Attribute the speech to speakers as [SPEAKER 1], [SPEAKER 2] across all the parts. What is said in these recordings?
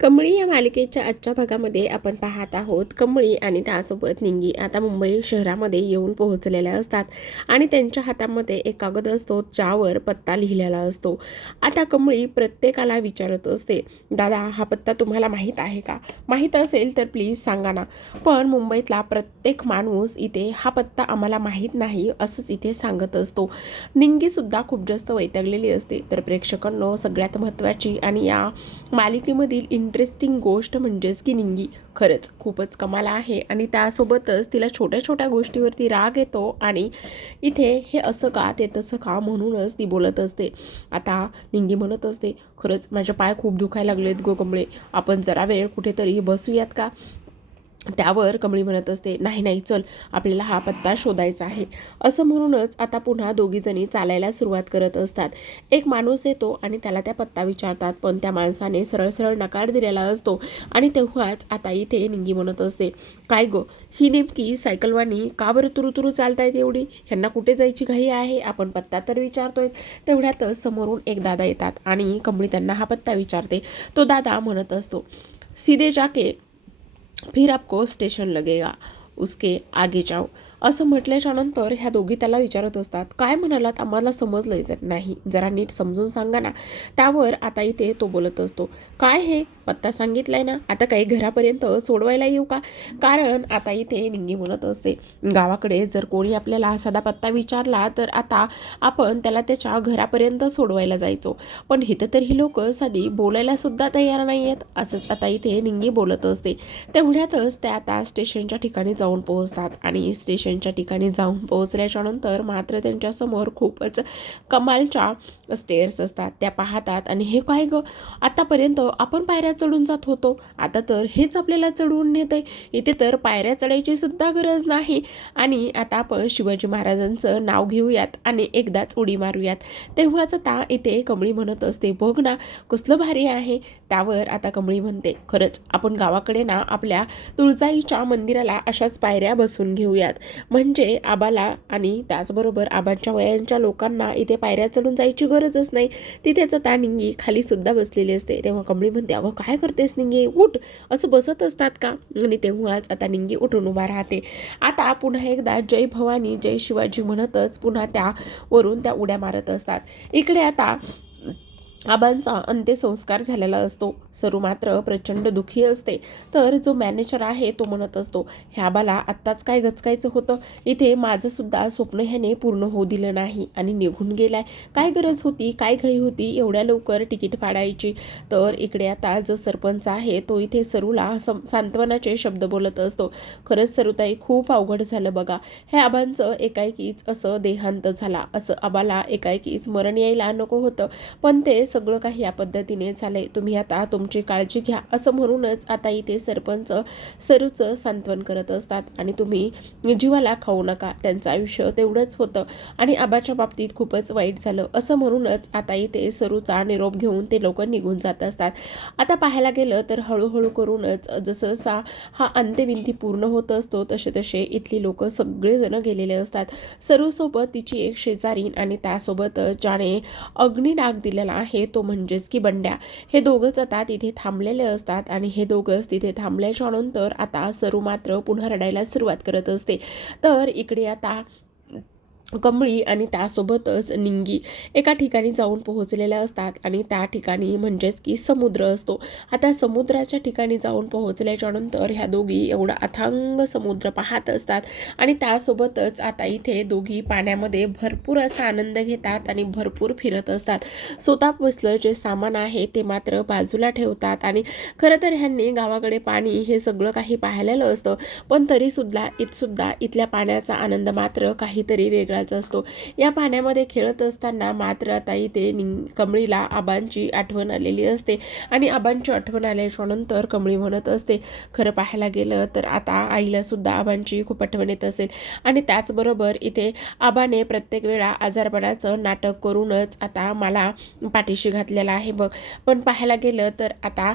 [SPEAKER 1] कमळी या मालिकेच्या आजच्या भागामध्ये आपण पाहत आहोत. कमळी आणि त्यासोबत निंगी आता मुंबई शहरामध्ये येऊन पोहोचलेल्या असतात आणि त्यांच्या हातामध्ये एक कागद असतो ज्यावर पत्ता लिहिलेला असतो. आता कमळी प्रत्येकाला विचारत असते दादा हा पत्ता तुम्हाला माहीत आहे का? माहीत असेल तर प्लीज सांगा ना. पण मुंबईतला प्रत्येक माणूस इथे हा पत्ता आम्हाला माहीत नाही असंच इथे सांगत असतो. निंगीसुद्धा खूप जास्त वैतागलेली असते. तर प्रेक्षकांनो सगळ्यात महत्त्वाची आणि या मालिकेमधील इंटरेस्टिंग गोष्ट म्हणजेच की निंगी खरंच खूपच कमाल आहे. आणि त्यासोबतच तिला छोट्या छोट्या गोष्टीवरती राग येतो आणि इथे हे असं का ते तसं का म्हणूनच ती बोलत असते. आता निंगी म्हणत असते खरंच माझे पाय खूप दुखायला लागलेत गो कमळे. आपण जरा वेळ कुठेतरी बसूयात का? त्यावर कमळी म्हणत असते नाही नाही चल आपल्याला हा पत्ता शोधायचा आहे. असं म्हणूनच आता पुन्हा दोघीजणी चालायला सुरुवात करत असतात. एक माणूस येतो आणि त्याला त्या पत्ता विचारतात पण त्या माणसाने सरळ सरळ नकार दिलेला असतो आणि तेव्हाच आता इथे निंगी म्हणत असते काय गं ही नेमकी सायकलवाणी का बरं तुरू तुरू चालतायत एवढी? ह्यांना कुठे जायची घाई आहे? आपण पत्ता तर विचारतोय तेवढ्यातच समोरून एक दादा येतात आणि कमळी त्यांना हा पत्ता विचारते. तो दादा म्हणत असतो सीधे जाके फिर आपको स्टेशन लगेगा उसके आगे जाओ। असं म्हटल्याच्या नंतर ह्या दोघी त्याला विचारत असतात काय म्हणालात? आम्हाला समजलंय जर नाही जरा नीट समजून सांगा ना. त्यावर आता इथे तो बोलत असतो काय हे? पत्ता सांगितलाय ना? आता काही घरापर्यंत सोडवायला येऊ का? कारण आता इथे निंगी म्हणत असते गावाकडे जर कोणी आपल्याला साधा पत्ता विचारला तर आता आपण त्याला त्याच्या घरापर्यंत सोडवायला जायचो. पण इथं तर ही लोक साधी बोलायला सुद्धा तयार नाही आहेत असंच आता इथे निंगी बोलत असते. तेवढ्यातच ते आता स्टेशनच्या ठिकाणी जाऊन पोहोचतात आणि स्टेशन स्टेशनच्या ठिकाणी जाऊन पोहोचल्याच्या नंतर मात्र त्यांच्यासमोर खूपच कमालच्या स्टेअर्स असतात. त्या पाहतात आणि हे काय गं? आतापर्यंत आपण पायऱ्या चढून जात होतो. आता तर हेच आपल्याला चढवून नेते आहे इथे तर पायऱ्या चढायची सुद्धा गरज नाही. आणि आता आपण शिवाजी महाराजांचं नाव घेऊयात आणि एकदाच उडी मारूयात. तेव्हाच आता इथे कमळी म्हणत असते बघ ना कसलं भारी आहे. त्यावर आता कमळी म्हणते खरंच आपण गावाकडे ना आपल्या तुळजाईच्या मंदिराला अशाच पायऱ्या बसून घेऊयात. म्हणजे आबाला आणि त्याचबरोबर आबांच्या वयांच्या लोकांना इथे पायऱ्या चढून जायची गरजच नाही. तिथेच त्या निंगी खाली सुद्धा बसलेली असते. तेव्हा कमळी म्हणते अगं काय करतेस निंगी? उठ. असं बसत असतात का? आणि तेव्हाच आता निंगी उठून उभा राहते. आता पुन्हा एकदा जय भवानी जय शिवाजी म्हणतच पुन्हा त्यावरून त्या उड्या मारत असतात. इकडे आता आबांचा अंत्यसंस्कार झालेला असतो. सरू मात्र प्रचंड दुःखी असते. तर जो मॅनेजर आहे तो म्हणत असतो ह्या आबाला आत्ताच काय गचकायचं होतं? इथे माझंसुद्धा स्वप्न ह्याने पूर्ण होऊ दिलं नाही आणि निघून गेलाय. काय गरज होती? काय घाई होती? एवढ्या लवकर तिकीट फाडायची तर इकडे आता जो सरपंच आहे तो इथे सरूला सं सांत्वनाचे शब्द बोलत असतो. खरंच सरुताई खूप अवघड झालं बघा. हे आबांचं एकाएकीच असं देहांत झाला. असं आबाला एकाएकीच मरण यायला नको होतं. पण ते सगळं काही या पद्धतीने झालंय. तुम्ही आता तुमची काळजी घ्या असं म्हणूनच आता इथे सरपंच सरूचं सांत्वन करत असतात. आणि तुम्ही जीवाला खाऊ नका. त्यांचं आयुष्य तेवढंच होतं. आणि आबाच्या बाबतीत खूपच वाईट झालं. असं म्हणूनच आता इथे सरूचा निरोप घेऊन ते लोक निघून जात असतात. आता पाहायला गेलं तर हळूहळू करूनच जसं जसा हा अंत्यविंती पूर्ण होत असतो तसे तसे इथली लोक सगळेजण गेलेले असतात. सरूसोबत तिची एक शेजारीन आणि त्यासोबत ज्याने अग्निडाग दिलेला आहे तो म्हणजेच की बंड्या. हे दोघंच आता तिथे थांबलेले असतात आणि हे दोघंच तिथे थांबल्याच्या नंतर आता सरू मात्र पुन्हा रडायला सुरुवात करत असते. तर इकडे आता कमळी आणि त्यासोबतच निंगी एका ठिकाणी जाऊन पोहोचलेल्या असतात आणि त्या ठिकाणी म्हणजेच की समुद्र असतो. आता समुद्राच्या ठिकाणी जाऊन पोहोचल्याच्या नंतर ह्या दोघी एवढा अथांग समुद्र पाहत असतात आणि त्यासोबतच आता इथे दोघी पाण्यामध्ये भरपूर असा आनंद घेतात आणि भरपूर फिरत असतात. स्वतः बसलं जे सामान आहे ते मात्र बाजूला ठेवतात आणि खरं तर ह्यांनी गावाकडे पाणी हे सगळं काही पाहिलेलं असतं. पण तरीसुद्धा इथसुद्धा इथल्या पाण्याचा आनंद मात्र काहीतरी वेगळा खेळायचा असतो. या पाण्यामध्ये खेळत असताना मात्र आता इथे निंग कमळीला आबांची आठवण आलेली असते. आणि आबांची आठवण आल्याच्यानंतर कमळी म्हणत असते खरं पाहायला गेलं तर आता आईला सुद्धा आबांची खूप आठवण येत असेल. आणि त्याचबरोबर इथे आबाने प्रत्येक वेळा आजारपणाचं नाटक करूनच आता मला पाठीशी घातलेला आहे बघ. पण पाहायला गेलं तर आता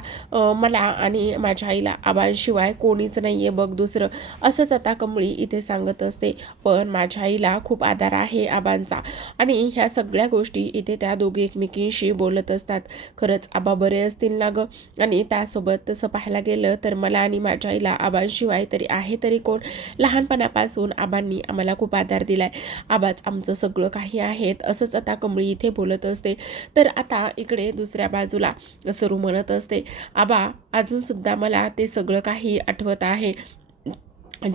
[SPEAKER 1] मला आणि माझ्या आईला आबांशिवाय कोणीच नाही आहे बघ दुसरं. असंच आता कमळी इथे सांगत असते. पण माझ्या आईला खूप आधार आहे आबांचा. आणि ह्या सगळ्या गोष्टी इथे त्या दोघी एकमेकींशी बोलत असतात. खरंच आबा बरे असतील ना गं? आणि त्यासोबत तसं पाहायला गेलं तर मला आणि माझ्या आईला आबांशिवाय तरी आहे तरी कोण? लहानपणापासून आबांनी आम्हाला खूप आधार दिला आहे आबाच आमचं सगळं काही आहेत असंच आता कमळी इथे बोलत असते. तर आता इकडे दुसऱ्या बाजूला सरू म्हणत असते. आबा अजूनसुद्धा मला ते सगळं काही आठवत आहे.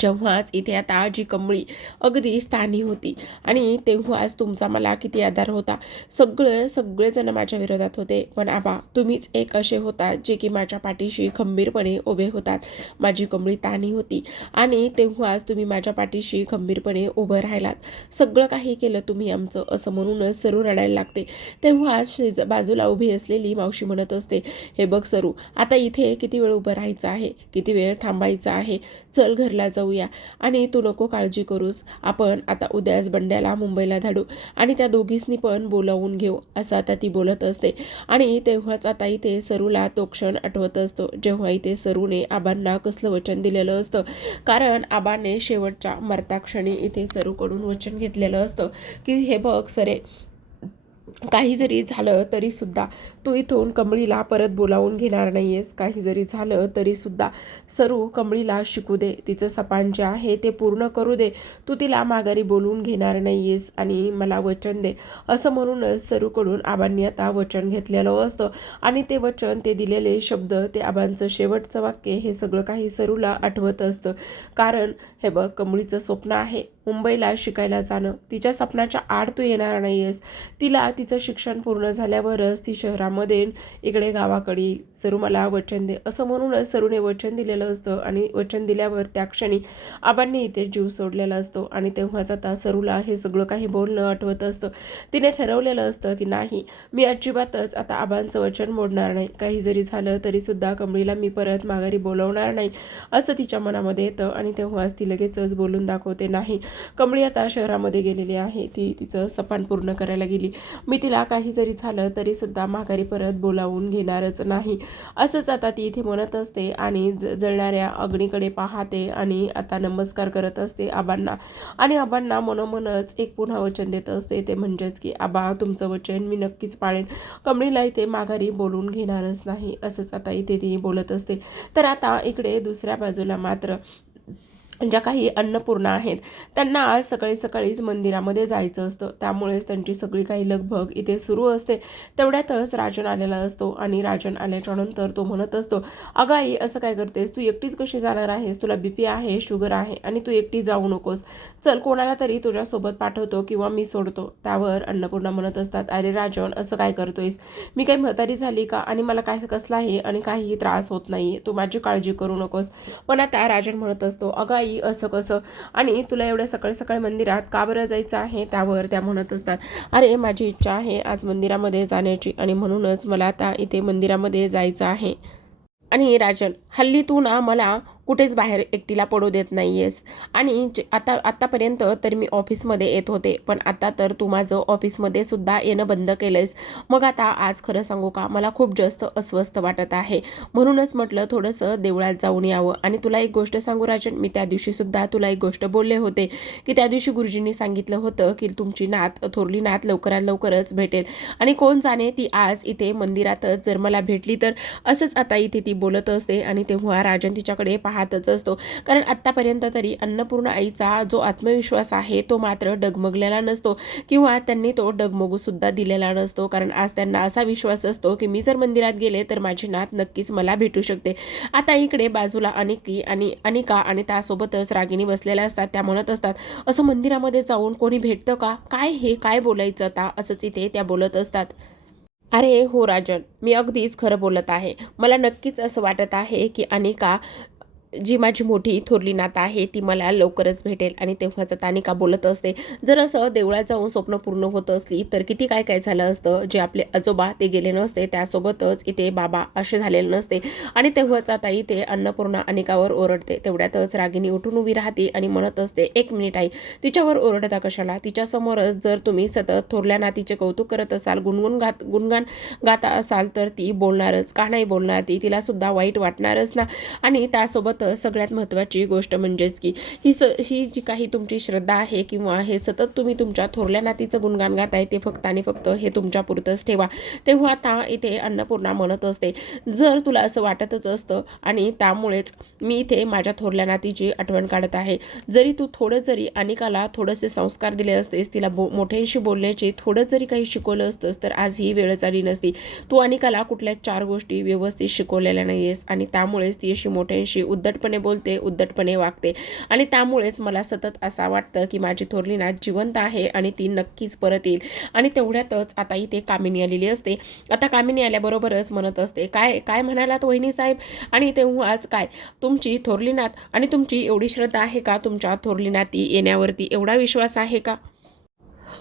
[SPEAKER 1] जेव्हाच इथे आता जी कमळी अगदी स्थानी होती. आणि तेव्हाच तुमचा मला किती आधार होता. सगळं सगळेजण माझ्या विरोधात होते. पण आबा तुम्हीच एक असे होता जे की माझ्या पाठीशी खंबीरपणे उभे होतात. माझी कमळी ताणी होती. आणि तेव्हाच तुम्ही माझ्या पाठीशी खंबीरपणे उभं राहिलात. सगळं काही केलं तुम्ही आमचं असं म्हणूनच सरू रडायला लागते. तेव्हाच शेज बाजूला उभी असलेली मावशी म्हणत असते हे बघ सरू आता इथे किती वेळ उभं राहायचं आहे? किती वेळ थांबायचं आहे? चल घरला जाऊया. आणि तू नको काळजी करूस. आपण आता उद्याच बंड्याला मुंबईला धाडू. आणि त्या दोघीसनी पण बोलावून घेऊ असं आता ती बोलत असते. आणि तेव्हाच आता इथे सरूला तो क्षण आठवत असतो. जेव्हा इथे सरूने आबांना कसलं वचन दिलेलं असतं. कारण आबाने शेवटच्या मरताक्षणी इथे सरूकडून वचन घेतलेलं असतं. की हे बघ सरे काही जरी झालं तरीसुद्धा तू इथून कमळीला परत बोलावून घेणार नाही आहेस काही जरी झालं तरीसुद्धा सरू कमळीला शिकू दे. तिचं सपान जे आहे ते पूर्ण करू दे. तू तिला माघारी बोलवून घेणार नाही आहेस आणि मला वचन दे. असं म्हणूनच सरूकडून आबांनी आता वचन घेतलेलं असतं. आणि ते वचन ते दिलेले शब्द ते आबांचं शेवटचं वाक्य हे सगळं काही सरूला आठवत असतं. कारण हे बघ कमळीचं स्वप्न आहे मुंबईला शिकायला जाणं. तिच्या स्वप्नाच्या आड तू येणार नाही आहेस तिला तिचं शिक्षण पूर्ण झाल्यावरच ती शहरामध्ये इकडे गावाकडे सरू मला वचन दे. असं म्हणूनच सरूने वचन दिलेलं असतं आणि वचन दिल्यावर त्या क्षणी आबांनी इथे जीव सोडलेला असतो आणि तेव्हाच आता सरूला हे सगळं काही बोलणं आठवत असतं. तिने ठरवलेलं असतं की नाही मी अजिबातच आता आबांचं वचन मोडणार नाही. काही जरी झालं तरीसुद्धा कमळीला मी परत माघारी बोलवणार नाही असं तिच्या मनामध्ये येतं आणि तेव्हाच ती लगेचच बोलून दाखवते नाही कमळी आता शहरामध्ये गेलेली आहे. ती तिचं सपान पूर्ण करायला गेली. मी तिला काही जरी झालं तरीसुद्धा माघारी परत बोलावून घेणारच नाही. असंच आता ती इथे म्हणत असते आणि ज जळणाऱ्या अग्नीकडे पाहते आणि आता नमस्कार करत असते आबांना. आणि आबांना मनोमनच एक पुन्हा वचन देत असते. ते म्हणजेच की आबा तुमचं वचन मी नक्कीच पाळेन. कमळीला इथे माघारी बोलून घेणारच नाही. असंच आता इथे ती बोलत असते. तर आता इकडे दुसऱ्या बाजूला मात्र ज्या काही अन्नपूर्णा आहेत त्यांना आज सकाळी सकाळीच मंदिरामध्ये जायचं असतं. त्यामुळेच त्यांची सगळी काही लगभग इथे सुरू असते. तेवढ्यातच राजन आलेला असतो आणि राजन आल्याच्यानंतर तो म्हणत असतो अगं आई असं काय करतेस? तू एकटीच कशी जाणार आहेस? तुला बी पी आहे शुगर आहे आणि तू एकटी जाऊ नकोस. चल कोणाला तरी तुझ्यासोबत पाठवतो किंवा मी सोडतो. त्यावर अन्नपूर्णा म्हणत असतात अरे राजन असं काय करतोयस? मी काही म्हातारी झाली का? आणि मला काय कसलाही आणि काहीही त्रास होत नाही तू माझी काळजी करू नकोस. पण आता राजन म्हणत असतो अगं आई असं कसं? आणि तुला एवढं सकाळ सकाळी मंदिरात का बरं जायचं आहे? त्यावर त्या म्हणत असतात अरे माझी इच्छा आहे आज मंदिरामध्ये जाण्याची आणि म्हणूनच मला आता इथे मंदिरामध्ये जायचं आहे. आणि राजन हल्ली तू ना मला कुठेच बाहेर एकटीला पडू देत नाही आहेस आणि आता आत्तापर्यंत तर मी ऑफिसमध्ये येत होते पण आता तर तू माझं ऑफिसमध्ये सुद्धा येणं बंद केलं आहेस मग आता आज खरं सांगू का? मला खूप जास्त अस्वस्थ वाटत आहे. म्हणूनच म्हटलं थोडंसं देवळात जाऊन यावं. आणि तुला एक गोष्ट सांगू राजन मी त्या दिवशीसुद्धा तुला एक गोष्ट बोलले होते की त्या दिवशी गुरुजींनी सांगितलं होतं की तुमची नात थोरली नात लवकरात लवकरच भेटेल. आणि कोण जाणे ती आज इथे मंदिरातच जर मला भेटली तर असंच आता इथे ती बोलत असते. आणि तेव्हा राजन तिच्याकडे राहतच असतो. कारण आत्तापर्यंत तरी अन्नपूर्ण आईचा जो आत्मविश्वास आहे तो मात्र डगमगलेला नसतो. किंवा त्यांनी तो डगमगूसुद्धा दिलेला नसतो. कारण आज त्यांना असा विश्वास असतो की मी जर मंदिरात गेले तर माझी नात नक्कीच मला भेटू शकते. आता इकडे बाजूला अनिकी आणि अनिका आणि त्यासोबतच रागिनी बसलेल्या असतात. त्या म्हणत असतात असं मंदिरामध्ये जाऊन कोणी भेटतं का? काय हे? काय बोलायचं आता? असंच इथे त्या बोलत असतात. अरे हो राजन मी अगदीच खरं बोलत आहे. मला नक्कीच असं वाटत आहे की अनिका जी माझी मोठी थोरली नात आहे ती मला लवकरच भेटेल आणि तेव्हाच तानिका बोलत असते. जर असं देवळात जाऊन स्वप्न पूर्ण होत असली तर किती काय काय झालं असतं? जे आपले आजोबा ते गेले नसते त्यासोबतच इथे बाबा असे झालेले नसते. आणि तेव्हाच आता इथे अन्नपूर्णा अनिकावर ओरडते. तेवढ्यातच रागिनी उठून उभी राहते आणि म्हणत असते एक मिनिट आई तिच्यावर ओरडता कशाला? तिच्यासमोरच जर तुम्ही सतत थोरल्या नातीचे कौतुक करत असाल गुणगुण गात गुणगान गाता असाल तर ती बोलणारच का नाही बोलणार? ती तिला सुद्धा वाईट वाटणारच ना. आणि त्यासोबत त्यासोबतच सगळ्यात महत्त्वाची गोष्ट म्हणजेच की ही स ही जी काही तुमची श्रद्धा आहे किंवा हे सतत तुम्ही तुमच्या थोरल्या नातीचं गुणगान आहे ते फक्त आणि फक्त हे तुमच्यापुरतंच ठेवा. तेव्हा आता इथे अन्नपूर्णा म्हणत असते जर तुला असं वाटतच असतं आणि त्यामुळेच मी इथे माझ्या थोरल्या नातीची आठवण काढत आहे. जरी तू थोडं जरी अनिकाला थोडेसे संस्कार दिले असतेस तिला बो मोठ्यांशी बोलण्याची थोडं जरी काही शिकवलं असतंस तर आज ही वेळ आली नसती. तू अनिकाला कुठल्या चार गोष्टी व्यवस्थित शिकवलेल्या नाही आहेस आणि त्यामुळेच ती अशी मोठ्यांशी उद्धटपणे बोलते उद्धटपणे वागते. आणि त्यामुळेच मला सतत असा वाटतं की माझी थोरली नात जिवंत आहे आणि ती नक्कीच परत येईल. आणि तेवढ्यातच आता इथे कामिनी आलेली असते. आता कामिनी आल्याबरोबरच म्हणत असते काय काय म्हणालात वहिनी साहेब आणि तेव्हाच काय? तुमची थोरली नात आणि तुमची एवढी श्रद्धा आहे का? तुमच्या थोरली नाती येण्यावरती एवढा विश्वास आहे का?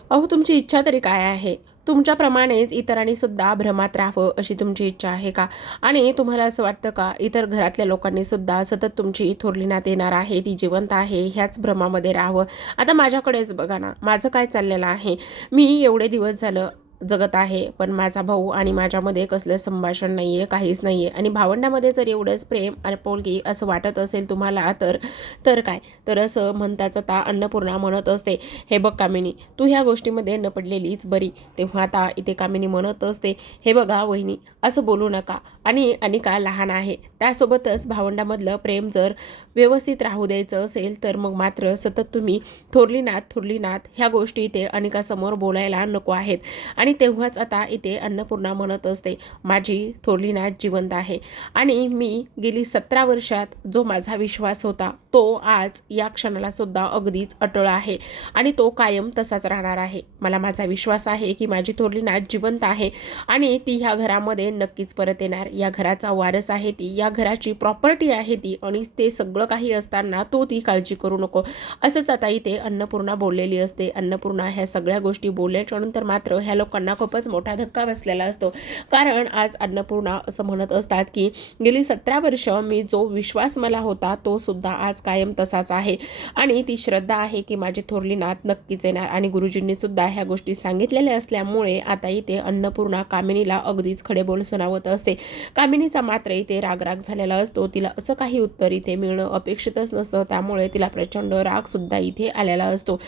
[SPEAKER 1] अहो तुमची इच्छा तरी काय आहे? तुमच्याप्रमाणेच इतरांनी सुद्धा भ्रमात राहावं अशी तुमची इच्छा आहे का? आणि तुम्हाला असं वाटतं का इतर घरातल्या लोकांनी सुद्धा सतत तुमची थोरली नात येणार आहे ती जिवंत आहे ह्याच भ्रमामध्ये राहावं? आता माझ्याकडेच बघा ना माझं काय चाललेलं आहे? मी एवढे दिवस झालं जगत आहे पण माझा भाऊ आणि माझ्यामध्ये कसलं संभाषण नाही आहे काहीच नाही आहे आणि भावंडामध्ये जर एवढंच प्रेम आणि पोलकी असं वाटत असेल तुम्हाला तर तर काय? तर असं म्हणताच आता अन्नपूर्णा म्हणत असते हे बघ कामिनी तू ह्या गोष्टीमध्ये न पडलेलीच बरी. तेव्हा आता इथे कामिनी म्हणत असते हे बघा वहिनी असं बोलू नका. आणि अनिका लहान आहे. त्यासोबतच भावंडामधलं प्रेम जर व्यवस्थित राहू द्यायचं असेल तर मग मात्र सतत तुम्ही थोरली नाथ थोरली नाथ ह्या गोष्टी इथे अनिकासमोर बोलायला नको आहेत. आणि आणि तेव्हाच आता इथे अन्नपूर्णा म्हणत असते माझी थोरली नात जिवंत आहे. आणि मी गेली सतरा वर्षात जो माझा विश्वास होता तो आज या क्षणाला सुद्धा अगदीच अटळ आहे आणि तो कायम तसाच राहणार आहे. मला माझा विश्वास आहे की माझी थोरली नात जिवंत आहे आणि ती ह्या घरामध्ये नक्कीच परत येणार. या घराचा वारस आहे ती या घराची प्रॉपर्टी आहे ती आणि ते सगळं काही असताना तो ती काळजी करू नको. असंच आता इथे अन्नपूर्णा बोललेली असते. अन्नपूर्णा ह्या सगळ्या गोष्टी बोलल्याच्या नंतर मात्र ह्या लोकांना खूपच मोठा धक्का बसलेला असतो. कारण आज अन्नपूर्णा असं म्हणत असतात की गेली सतरा वर्ष मी जो विश्वास मला होता तो सुद्धा आज कायम तसाच आहे. आणि ती श्रद्धा आहे की माझी थोरली नात नक्कीच येणार. आणि गुरुजींनी सुद्धा ह्या गोष्टी सांगितलेल्या असल्यामुळे आता इथे अन्नपूर्णा कामिनीला अगदीच खडेबोल सुनावत असते. कामिनीचा मात्र इथे रागराग झालेला असतो. तिला असं काही उत्तर इथे मिळणं अपेक्षितच नसतं. त्यामुळे तिला प्रचंड राग सुद्धा इथे आलेला असतो.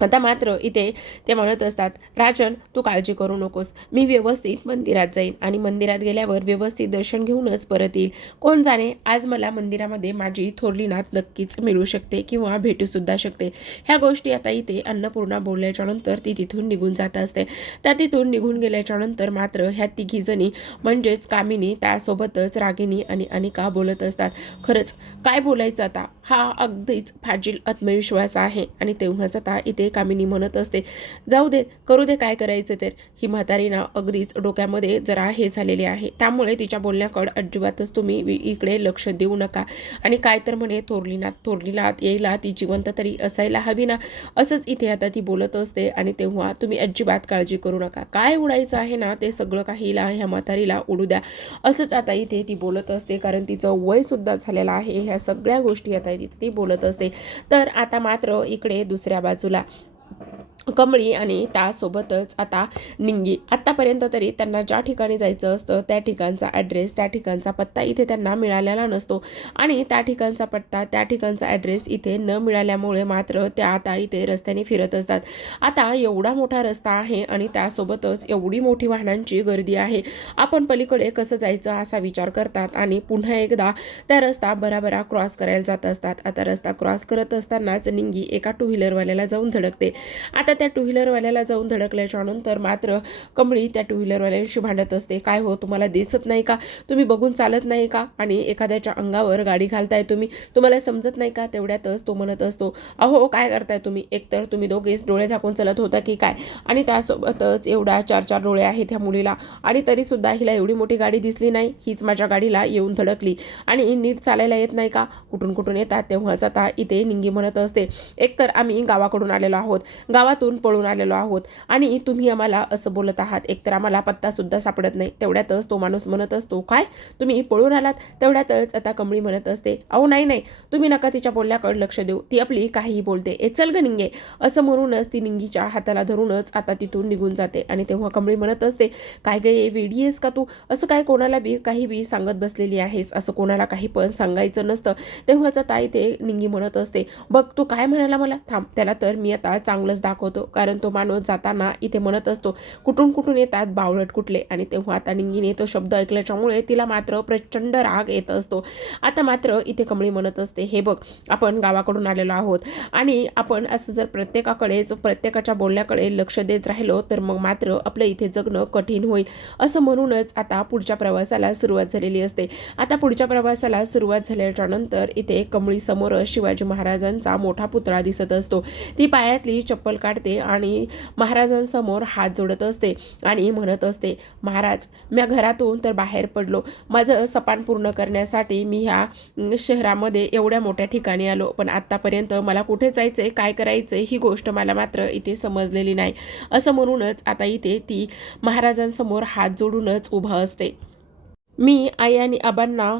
[SPEAKER 1] आता मात्र इथे ते म्हणत असतात राजन तू काळजी करू नकोस. मी व्यवस्थित मंदिरात जाईन आणि मंदिरात गेल्यावर व्यवस्थित दर्शन घेऊनच परत येईल. कोण जाणे आज मला मंदिरामध्ये माझी थोरली नात नक्कीच मिळू शकते किंवा भेटूसुद्धा शकते. ह्या गोष्टी आता इथे अन्नपूर्णा बोलल्याच्यानंतर ती तिथून निघून जात असते. त्या तिथून निघून गेल्याच्यानंतर मात्र ह्या तिघीजणी म्हणजेच कामिनी त्यासोबतच रागिनी आणि अनिका बोलत असतात खरंच काय बोलायचं आता? हा अगदीच फाजील आत्मविश्वास आहे आणि तेव्हाच आता इथे कामिनी म्हणत असते? जाऊ दे करू दे काय करायचं तर. ही म्हातारी ना अगदीच डोक्यामध्ये जरा हे झालेली आहे. त्यामुळे तिच्या बोलण्याकडं अजिबातच तुम्ही इकडे लक्ष देऊ नका. आणि काय तर म्हणे थोरलीनाथ थोरलीनाथ येईला ती जिवंत तरी असायला हवी ना? असंच इथे आता ती बोलत असते आणि तेव्हा तुम्ही अजिबात काळजी करू नका. काय उडायचं आहे ना ते सगळं काहीला ह्या म्हातारीला उडू द्या. असंच आता इथे ती बोलत असते कारण तिचं वय सुद्धा झालेलं आहे. ह्या सगळ्या गोष्टी आता तिथे ती बोलत असते. तर आता मात्र इकडे दुसऱ्या बाजूला कमळी आणि त्यासोबतच आता निंगी. आत्तापर्यंत तरी त्यांना ज्या ठिकाणी जायचं असतं त्या ठिकाणचा ॲड्रेस त्या ठिकाणचा पत्ता इथे त्यांना मिळालेला नसतो. आणि त्या ठिकाणचा पत्ता त्या ठिकाणचा ॲड्रेस इथे न मिळाल्यामुळे मात्र त्या आता इथे रस्त्याने फिरत असतात. आता एवढा मोठा रस्ता आहे आणि त्यासोबतच एवढी मोठी वाहनांची गर्दी आहे. आपण पलीकडे कसं जायचं असा विचार करतात आणि पुन्हा एकदा त्या रस्ता बराबरा क्रॉस करायला जात असतात. आता रस्ता क्रॉस करत असतानाच निंगी एका टू व्हीलरवाल्याला जाऊन धडकते. आता त्या टू व्हीलरवाल्याला जाऊन धडकल्याच्या नंतर मात्र कमळी त्या टू व्हीलरवाल्यांशी भांडत असते. काय हो तुम्हाला दिसत नाही का? तुम्ही बघून चालत नाही का? आणि एखाद्याच्या अंगावर गाडी घालताय तुम्ही. तुम्हाला समजत नाही का? तेवढ्यातच तो म्हणत असतो अहो काय करताय तुम्ही? एकतर तुम्ही दोघेच डोळे झाकून चालत होता की काय? आणि त्यासोबतच एवढा चार चार डोळे आहेत ह्या मुलीला. आणि तरीसुद्धा हिला एवढी मोठी गाडी दिसली नाही. हीच माझ्या गाडीला येऊन धडकली. आणि नीट चालायला येत नाही का? कुठून कुठून येतात? तेव्हाच आता इथे निंगी म्हणत असते एकतर आम्ही गावाकडून आलेलो आहोत. गावातून पळून आलेलो आहोत. आणि तुम्ही आम्हाला असं बोलत आहात एकतर आम्हाला पत्तासुद्धा सापडत नाही. तेवढ्यातच तो माणूस म्हणत असतो काय? तुम्ही पळून आलात? तेवढ्यातच आता कमळी म्हणत असते अहो नाही नाही. तुम्ही नका तिच्या बोलण्याकडे लक्ष देऊ. ती आपली काहीही बोलते. ए चल ग निंगे. असं म्हणूनच ती निंगीच्या हाताला धरूनच आता तिथून निघून जाते. आणि तेव्हा कमळी म्हणत असते काय गे वेडी आहेस का तू? असं काय कोणाला बी काही बी सांगत बसलेली आहेस? असं कोणाला काही पण सांगायचं नसतं. तेव्हाच ताई ते निंगी म्हणत असते बघ तू काय म्हणाला मला? थांब त्याला तर मी आता चांग चांगलंच दाखवतो. कारण तो माणूस जाताना इथे म्हणत असतो कुठून कुठून येतात बावळट कुठले? आणि तेव्हा आता निंगीने तो शब्द ऐकल्याच्यामुळे तिला मात्र प्रचंड राग येत असतो. आता मात्र इथे कमळी म्हणत असते हे बघ आपण गावाकडून आलेलो आहोत आणि आपण असं जर प्रत्येकाकडेच प्रत्येकाच्या बोलण्याकडे लक्ष देत राहिलो तर मग मात्र आपलं इथे जगणं कठीण होईल. असं म्हणूनच आता पुढच्या प्रवासाला सुरुवात झालेली असते. आता पुढच्या प्रवासाला सुरुवात झाल्याच्यानंतर इथे कमळीसमोर शिवाजी महाराजांचा मोठा पुतळा दिसत असतो. ती पायातली चप्पल काढते आणि महाराजांसमोर हात जोडत असते आणि म्हणत असते महाराज म्या घरातून तर बाहेर पडलो. माझं सपान पूर्ण करण्यासाठी मी ह्या शहरामध्ये एवढ्या मोठ्या ठिकाणी आलो. पण आत्तापर्यंत मला कुठे जायचं आहे काय करायचं ही गोष्ट मला मात्र इथे समजलेली नाही. असं म्हणूनच आता इथे ती महाराजांसमोर हात जोडूनच उभा असते. मी आई आणि आबांना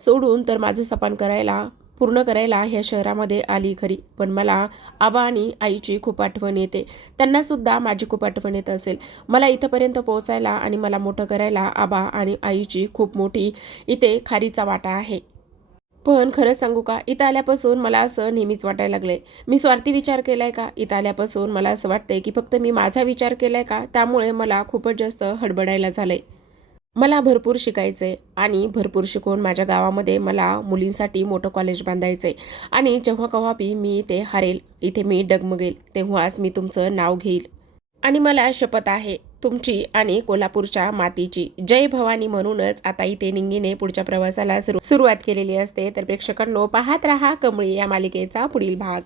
[SPEAKER 1] सोडून तर माझं सपान करायला पूर्ण करायला ह्या शहरामध्ये आली खरी. पण मला आबा आणि आईची खूप आठवण येते. त्यांनासुद्धा माझी खूप आठवण येत असेल. मला इथंपर्यंत पोहोचायला आणि मला मोठं करायला आबा आणि आईची खूप मोठी इथे खारीचा वाटा आहे. पण खरं सांगू का? इथं आल्यापासून मला असं नेहमीच वाटायला लागलंय. मी स्वार्थी विचार केलाय का? इथं आल्यापासून मला असं वाटतंय की फक्त मी माझा विचार केलाय का? त्यामुळे मला खूपच जास्त हडबडायला झालंय. मला भरपूर शिकायचं आहे आणि भरपूर शिकून माझ्या गावामध्ये मला मुलींसाठी मोठं कॉलेज बांधायचं. आहे आणि जेव्हा केव्हा बी मी इथे हरेल इथे मी डगमगेल तेव्हाच मी तुमचं नाव घेईल. आणि मला शपथ आहे तुमची आणि कोल्हापूरच्या मातीची. जय भवानी म्हणूनच आता इथे निंगीने पुढच्या प्रवासाला सुरू सुरुवात केलेली असते. तर प्रेक्षकांनो पाहत रहा कमळी या मालिकेचा पुढील भाग.